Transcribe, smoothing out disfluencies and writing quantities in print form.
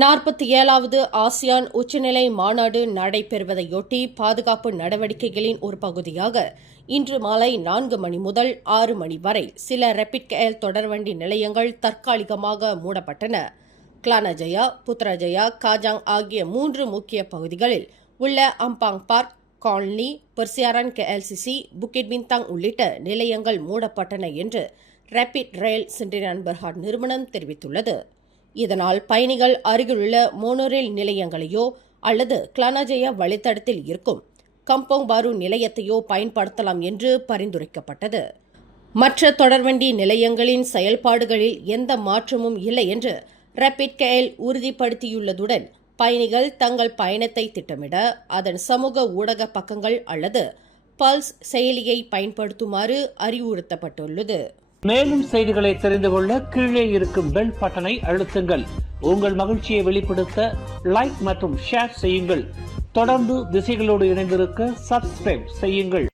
47வது ASEAN உச்சநிலை மாநாடு நடைபெறுவதையொட்டி பாதுகாப்பு நடவடிக்கைகளின் ஒரு பகுதியாக இன்று மாலை 4 மணி முதல் 6 மணி வரை சில ரேபிட் கேஎல் தொடர்வண்டி நிலையங்கள் தற்காலிகமாக மூடப்பட்டன. கிளானஜயா, புத்ராஜயா, காஜாங் ஆகிய 3 முக்கிய பகுதிகளில் உள்ள அம்பாங் பார்க், காலனி, பெர்சியாரன் கேஎல்சிசி, புக்கிட் பின்தாங் உள்ளிட்ட நிலையங்கள் மூடப்பட்டன என்று ரேபிட் ரயில் சென்டினல் பெர்ஹாட் நிறுவனம் தெரிவித்துள்ளது. இதனால் பயணிகள் அருகிலுள்ள மோனோரயில் நிலையங்களையோ அல்லது கிளானஜயா வழித்தடத்தில் இருக்கும் கம்போங் பாரு நிலையத்தையோ பயன்படுத்தலாம் என்று பரிந்துரைக்கப்பட்டது. மற்ற தொடர்வண்டி நிலையங்களின் செயல்பாடுகளில் எந்த மாற்றமும் இல்லை என்று ரேபிட் கேஎல் உறுதிப்படுத்தியுள்ளதுடன் பயணிகள் தங்கள் பயணத்தை திட்டமிட அதன் சமூக ஊடக பக்கங்கள் அல்லது பல்ஸ் செயலியை பயன்படுத்துமாறு அறிவுறுத்தப்பட்டுள்ளது. மேலும் செய்திகளை தெரிந்து கொள்ள கீழே இருக்கும் பெல் பட்டனை அழுத்துங்கள். உங்கள் மகிழ்ச்சியை வெளிப்படுத்த லைக் மற்றும் ஷேர் செய்யுங்கள். தொடர்ந்து திசைகளோடு இணைந்திருக்க சப்ஸ்கிரைப் செய்யுங்கள்.